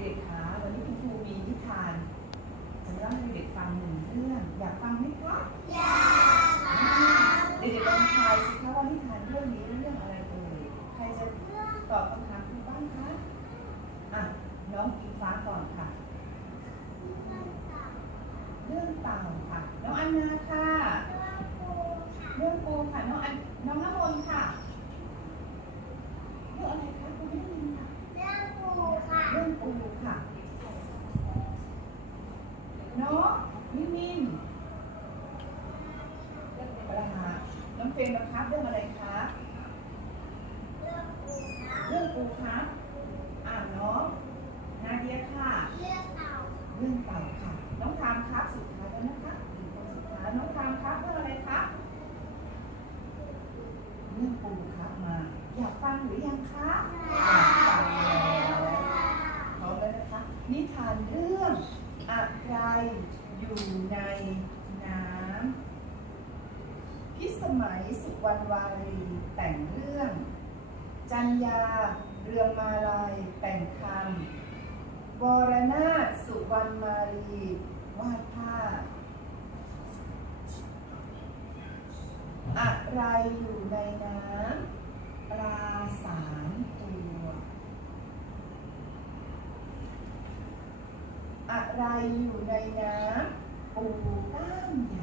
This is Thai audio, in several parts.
เด็กๆคะวันนี้คุณครูมีนิทานจะมาเล่าให้เด็กฟังหนึ่งเรื่อง อยากฟังไหมคะอยากฟังเด็กๆลองทายสิคะว่านิ อะอยู่ในน้ำปูก้ามใหญ่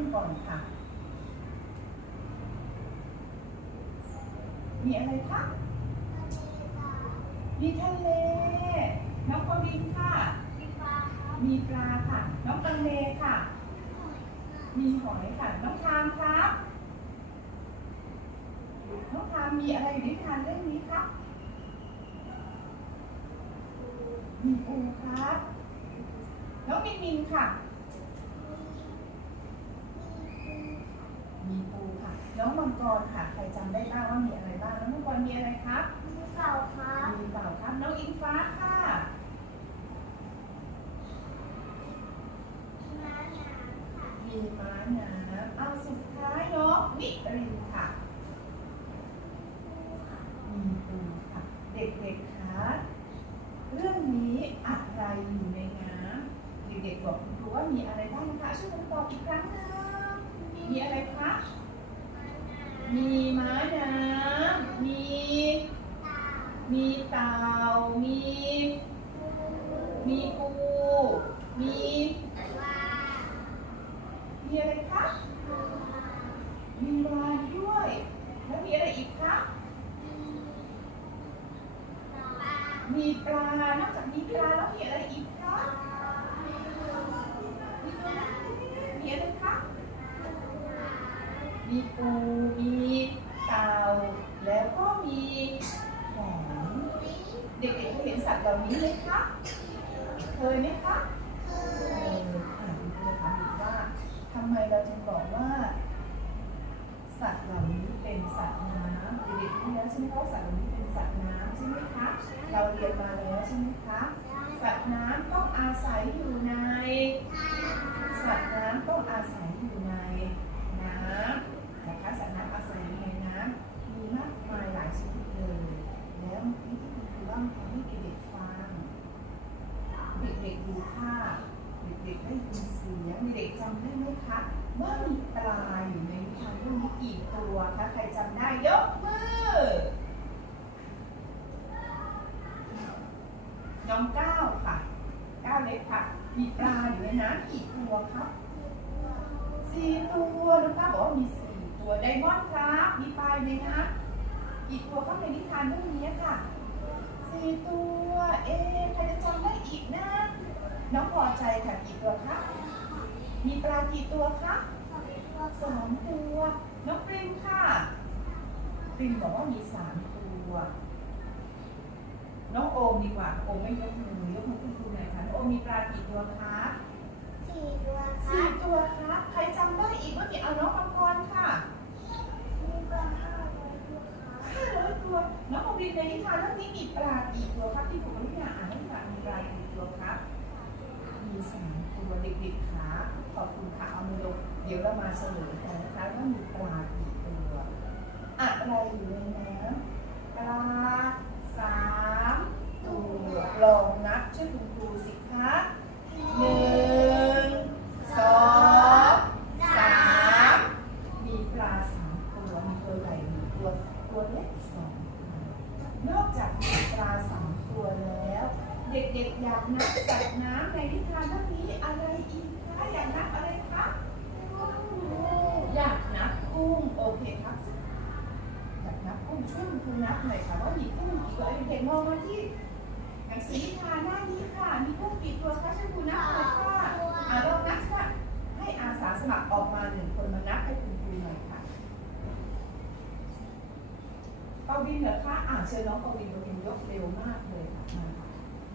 นก่อนค่ะ มีอะไรคะมีทะเล น้องกวินค่ะ มีปลาค่ะ น้องกังเลค่ะ มีหอยค่ะ น้องทามครับน้องทามมีอะไรอยู่ในทานเรื่องนี้ครับมีปูครับ น้องมินมินค่ะ มีปูค่ะ น้องมังกรค่ะ ใครจำได้บ้างว่ามีอะไรบ้าง น้องมังกรมีอะไรครับ มีเสาค่ะมีเต่าครับ น้องอินฟ้าค่ะ ม้าน้ำค่ะมีม้าน้ำเอาสุดท้ายน้องมิรินค่ะ มีปูค่ะ เด็กๆีปูมีเต่าแล้วก็มีหนอนเด็กๆเคยเห็นสัตว์เหล่านี้ไหมคะ เคยไหมคะ เด็กๆดูภาพเด็กๆได้ยินเสียงมีเด็กจำได้ไหมคะว่ามีปลาอยู่ในนิทานเรื่องนี้กี่ตัวคะใครจำได้ยกมือน้องเก้าค่ะเก้าเล็กค่ะ มีปลาอยู่ในน้ำกี่ตัวครับสี่ตัวน้องก้าบอกว่ามีสี่ตัวไดมอนด์ครับ มีปลาในน้ำกี่ตัวก็ในนิทานเรื่องนี้ค่ะ สี่ตัว เอ๊ะใครจะจำได้อีกนะ น้องพอใจค่ะกี่ตัวคะ มีปลากี่ตัวคะสองตัว น้องปริมค่ะปริมบอกว่ามีสามตัว น้องโอมดีกว่า โอมไม่ยกมือยกมือขึ้นดูหน่อยค่ะน้องโอมมีปลากี่ตัวคะสี่ตัวคสี่รับตัวครับใครจำได้อีกเมื่อกี้เอาน้องมังกรค่ะมีปลา น้องโอมในนิทานเรื่องนี้มีปลากี่ตัวครับที่ผมไม่ได้อ่านนิทานมีปลากี่ตัวครับมีสามตัวเด็กๆขาขอบคุณค่ะเอามือลงเดี๋ยวเรามาเฉลยกันนะคะว่ามีปลากี่ตัวอะไรอยู่ในน้ำปลาสามตัวลองนับช่วยคุณครูสิคะหนึ่งสองสามมีปลาสามตัวมีตัวใหญ่หนึ่งตัวตัวเล็กสองตัวนอกจากมีปลาสามตัวแล้ว เด็กๆอยากนับสัตว์น้ำในนิทานเรื่องนี้อะไรอีกคะอยากนับอะไรคะอยากนับกุ้งโอเคครับอยากนับกุ้งช่วยคุณครูนับหน่อยค่ะว่ามีกุ้งกี่ตัวเด็กๆมองมาที่หนังสือนิทานหน้านี้ค่ะ มีกุ้งกี่ตัวคะช่วยคุณนับหน่อยค่ะอ่าลองนับค่ะให้อาสาสมัครออกมาหนึ่งคนมานับให้คุณครูหน่อยค่ะปาวินเหรอคะอ่าเชิญน้องปาวินปาวินยกเร็วมากเลยค่ะมาค่ะ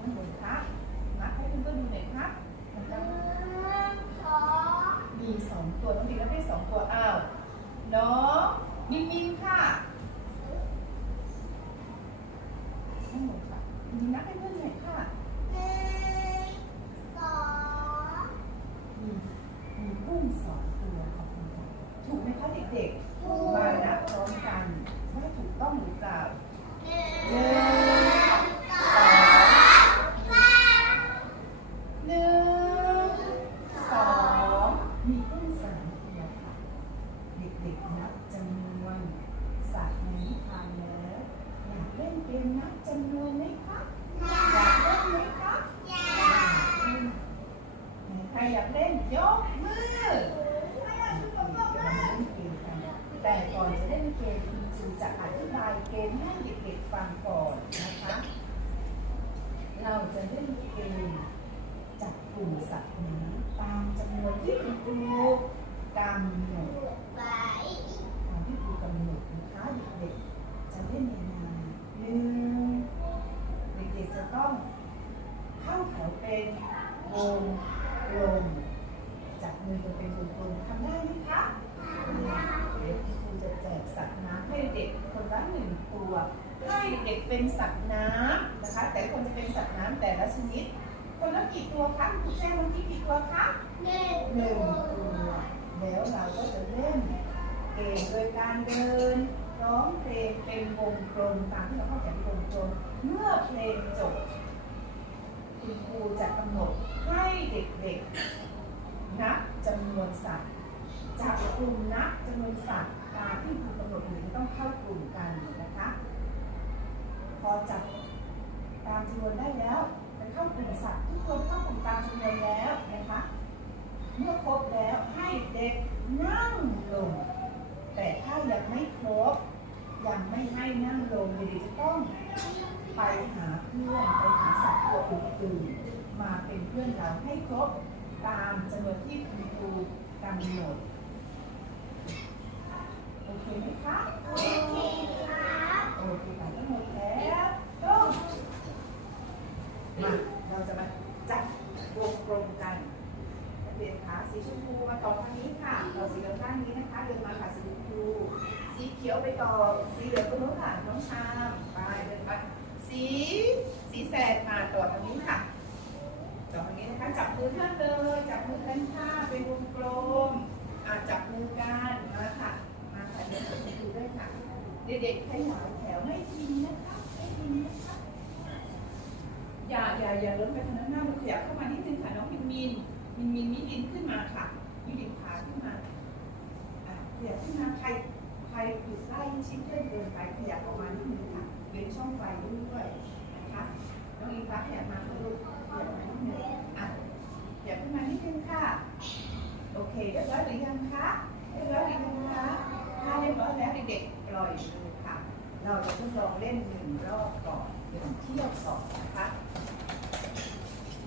นั่งบนครับนับให้คุณก็ดูหน่อยครับมันหจะนึ่งสองมีสองตัวต้องดีแล้วให้สองตัวอ้าวน้องมินมินค่ะนั่งบนค่ะมินนับให้เพื่อนหน่อยค่ะ หนึ่งสอง มีมีกุ้งสองตัวขอบคุณค่ะถูกไหมคะเด็ก ถู ๆ ก มานับพร้อมกันว่าถูกต้องหรือเปล่า หนึ่ หนึ่ ง ง ส ส อ อง งสาม หนึ่งสองมีกุ้งสามตัวค่ะ เด็กๆนับจำนวนสัตว์ในนิทานแล้วอยากเล่นเกมนับจำนวนไหมคะอยากเล่นไหมคะอยากเล่นใครอยากเล่นยกมือเรามาเล่นเกมกันแต่ก่อนจะเล่นเกมคุณครูจะอธิ บายเกมให้เด็กๆฟังก่อนนะคะ เราจะเล่นเกมจับกลุ่มสัตว์น้ำตามจำนวนที่คุณครูกำหนด ไป ตามที่ครูกำหนดนะคะเด็กๆจะเล่นยังไงหนึ่งเด็กๆจะต้องเข้าแถวเป็นวงกลมจับมือกันเป็นวงกลมทำได้ไหมคะเดี๋ยวครูจะแจกสัตว์น้ำให้เด็กคนละหนึ่งตัว ให้เด็กเป็นสัตว์น้ำนะคะ แต่คนจะเป็นสัตว์น้ำแต่ละชนิด คนละกี่ตัวคะครูแจ้งวันที่กี่ตัวคะ หนึ่ง หนึ่งตัวแล้วเราก็จะเล่นเกมโดย การเดินร้องเพลงเป็นวงกลมตามที่เราเข้าใจวงกลมเมื่อเพลงจบคุณครูจะกำหนดให้เด็กๆ นับจำนวนสัตว์จับกลุ่มนับจำนวนสัตว์ตามที่ครูกำหนดหรือต้องเข้ากลุ่มกันนะคะ พอจับตามจำนวนได้แล้วจะเข้ากลุ่มสัตว์ทุกคนเข้ากลุ่มตามจำนวนแล้วนะคะ เมื่อครบแล้วให้เด็กนั่งลง แต่ถ้ายังไม่ครบ ยังไม่ให้นั่งลงเด็กจะต้องไปหาเพื่อนไปหาสัตว์ตัวอื่นๆมาเป็นเพื่อนเราให้ครบตามจำนวนที่คุณครูกำหนดโอเคไหมคะ โอเคครับ โอเคค่ะทั้งหมดแล้วก็มาเราจะมาจัดวงกลมกัน นักเรียนคะสีชมพูมาต่อทางนี้ค่ะต่อสีเหลืองด้านนี้นะคะ เดินมาค่ะสีชมพู สีเขียวไปต่อ สีเหลืองตรงนู้นค่ะน้องชามไปเดินไปสี สีแสดมาต่อทางนี้ค่ะ ต่อทางนี้นะคะ จับมือเพื่อนเลย จับมือกันค่ะ เป็นวงกลม อ่าจับมือกัน มาค่ะ มาค่ะเดินกับคุณครูด้วยค่ะ เด็กๆขยายแถวให้ทีนะคะให้ทีนะคะ อย่าอย่าอย่าล้นไปทางด้านหน้าเราขยับเข้ามานิดนึงค่ะน้องมินมิน มินมินมิดินขึ้นมาค่ะมิดินขาขึ้นมาอะขยับขึ้นมาใครใคร อยู่ใกล้ชิ้นเพื่นเกินไปขยับออกมานิดนึงค่ะเว้นช่องไฟด้วยนะคะน้องอิงฟ้าขยับมาค่ะลูกขยับมานิดนึงอะขยับขึ้นมานิดนึงค่ะ โอเคเรียบร้อยหรือยังคะเรียบร้อยหรือยังคะถ้าเรียบร้อยแล้วเด็กๆปล่อยมือค่ะ เราจะทดลองเล่นหนึ่งรอบก่อนหนึ่งเที่ยวสองนะคะ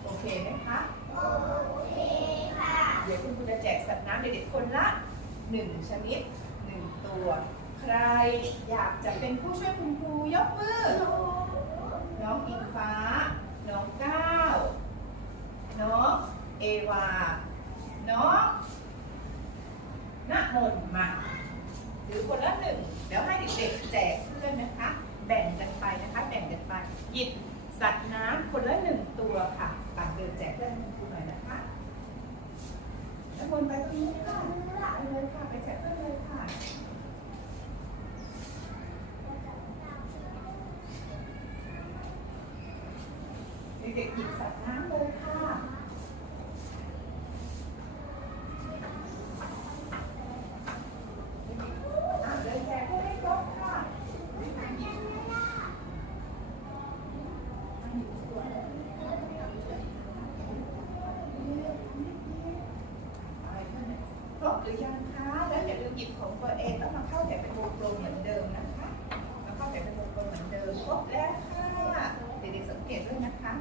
โอเคไหมคะ โอเคค่ะ เดี๋ยวคุณครูจะแจกสัตว์น้ำเด็กๆคนละหนึ่งชนิดหนึ่งตัว ใครอยากจะเป็นผู้ช่วยคุณครูยกมือ น้องอิงฟ้า น้องก้าว น้องเอวา น้องณมนมาหรือคนละหนึ่งเดี๋ยวให้เด็กๆแจกเพื่อนนะคะ แบ่งกันไปนะคะ แบ่งกันไปหยิบสัตว์น้ำคนละหนึ่งตัวค่ะปากเดินแจกเพื่อนคุณครูหน่อยนะคะณมนไปตรงนี้ค่ะไปเลยค่ะไปแจกเพื่อนเลยค่ะเด็กๆหยิบสัตว์น้ำเลยค่ะเดินแจกให้ครบค่ะครบ หรือยังคะ แล้วอย่าลืมหยิบของตัวเองแล้วมาเข้าแถวเป็นวงกลมเหมือนเดิมนะคะมาเข้าแถวเป็นวงกลมเหมือนเดิมครบแล้วค่ะเด็กๆสังเกตด้วยนะคะ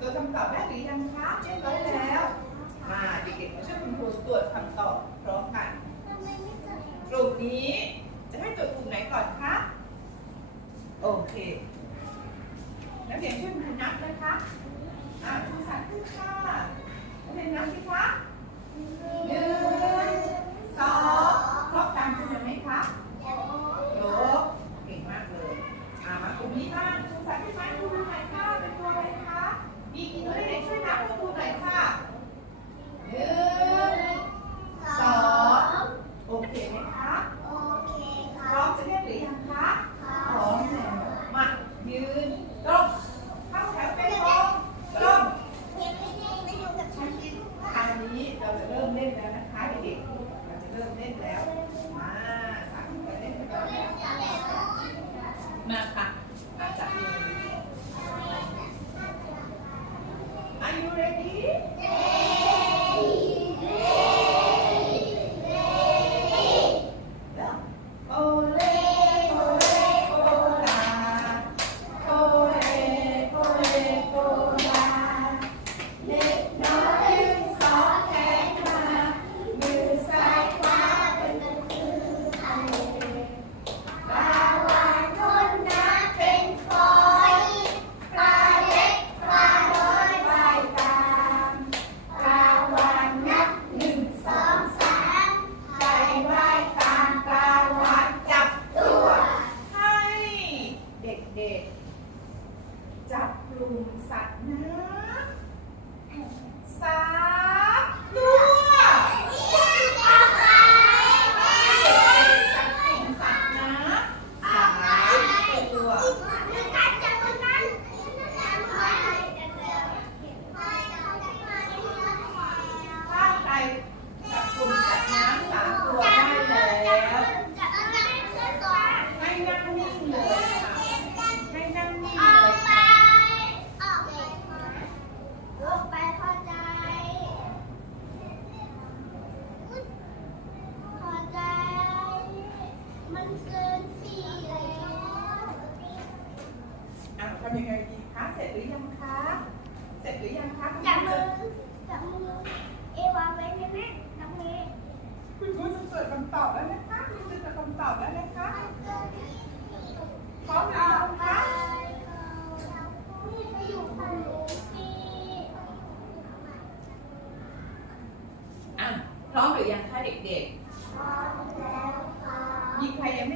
ตัวคำตอบได้หรือยังคะเรียบร้อยแล้วมาเด็กๆมาช่วยคุณครูตรวจคำตอบพร้อมกันกลุ่มนี้จะให้ตรวจกลุ่มไหนก่อนคะโอเคนักเรียนช่วยคุณนับนะคะอ่าคุณสัตว์ขึ้นค่ะนักเรียนนับสิคะหนึ่ง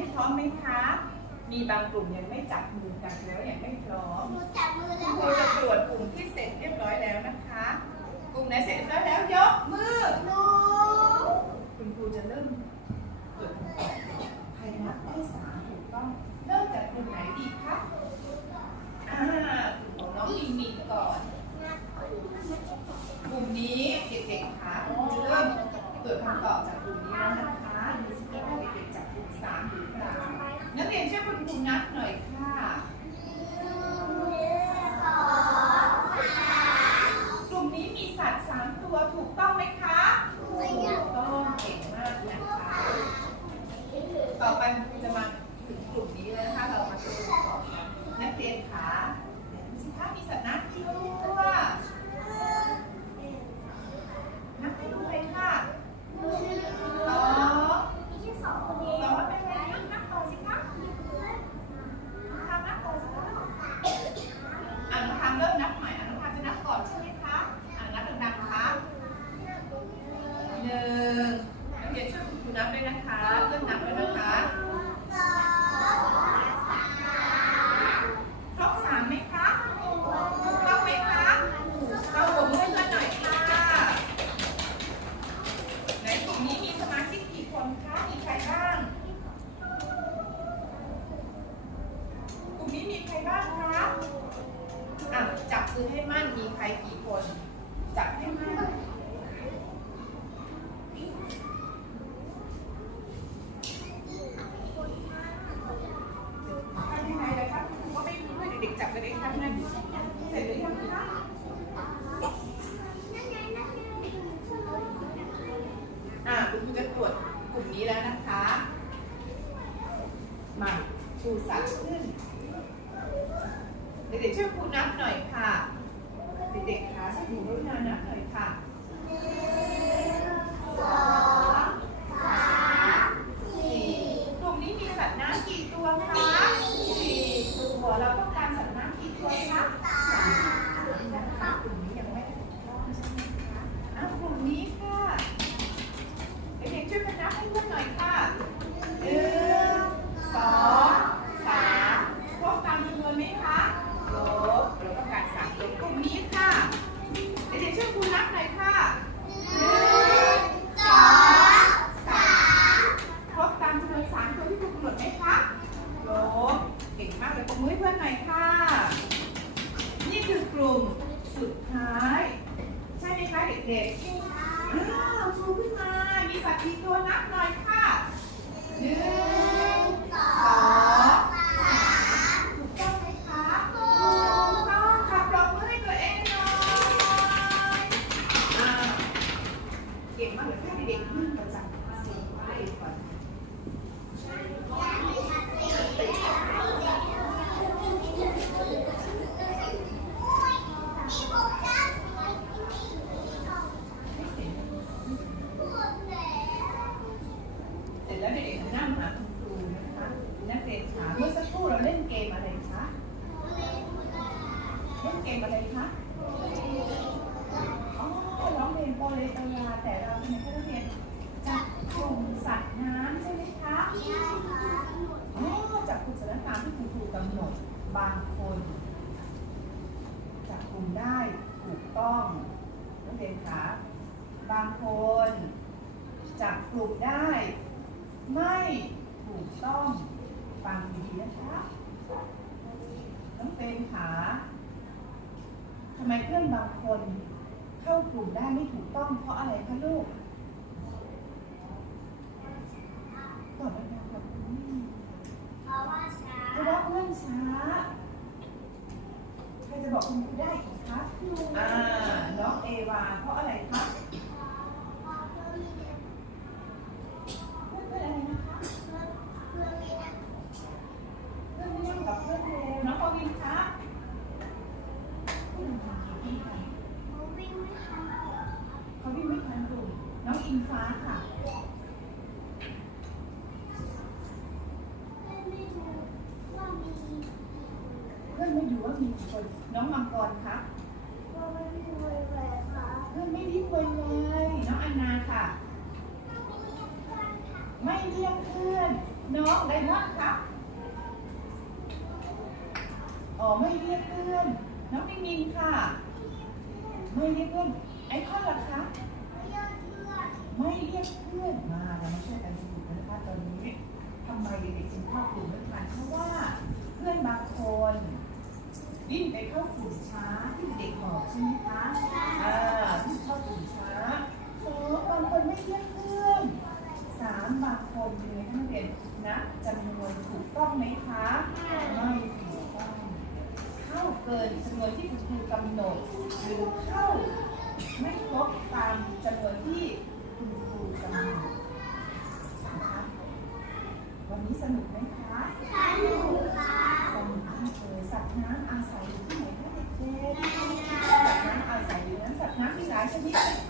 ไม่พร้อมไหมคะ มีบางกลุ่มยังไม่จับมือกันแล้วยังไม่พร้อมจับมือแล้วครูจะตรวจกลุ่มที่เสร็จเรียบร้อยแล้วนะคะ กลุ่มไหนเสร็จเรียบร้อยแล้วยกมือ หนูคุณครูจะเริ่มเปิดใครนับได้สาม ต่อไปมันจะมาถึงกลุ่มนี้แล้วนะคะเรามาตรวจสอบนักเรียน เด็กๆอ้าชูขึ้นมา มีสัตว์กี่ตัวนับหน่อยค่ะหนึ่งสอง ต้องนักเรียนคะบางคนจับกลุ่มได้ ไม่ถูกต้องฟังดีๆนะคะน้องเตนขาทำไมเพื่อนบางคนเข้ากลุ่มได้ไม่ถูกต้องเพราะอะไรคะลูก ได้ครับาน้องเอวาเพราะอะไรครับ ไม่เรียกเพื่อนน้องมิมินค่ะ ไม่เรียกเพื่อนไอคอนล่ะคะไม่เรียกเพื่อนมาเรามาช่วยกันสรุปนะคะตอนนี้ทำไมเด็กๆจึงเข้ากลุ่มไม่ทันเพราะว่าเพื่อนบางคนวิ่งไปเข้ากลุ่มช้าที่เด็กบอกใช่ไหมคะอ่าที่เข้ากลุ่มช้าสองบางคนไม่เรียกเพื่อนสามบางคนเป็นไงคะนักเรียนนับจำนวนถูกต้องไหมคะไม่าเกินจำนวนที่คุณครูกำหนด หรือเข้าไม่ครบตามจำนวนที่คุณครูกำหนดนะคะวันนี้สนุกไหมคะสนุกมากเลยสัตว์น้ำอาศัยอยู่ที่ไหนคะเด็กๆสัตว์น้ำอาศัยอยู่นั้นสัตว์น้ำมีหลายชนิดไหม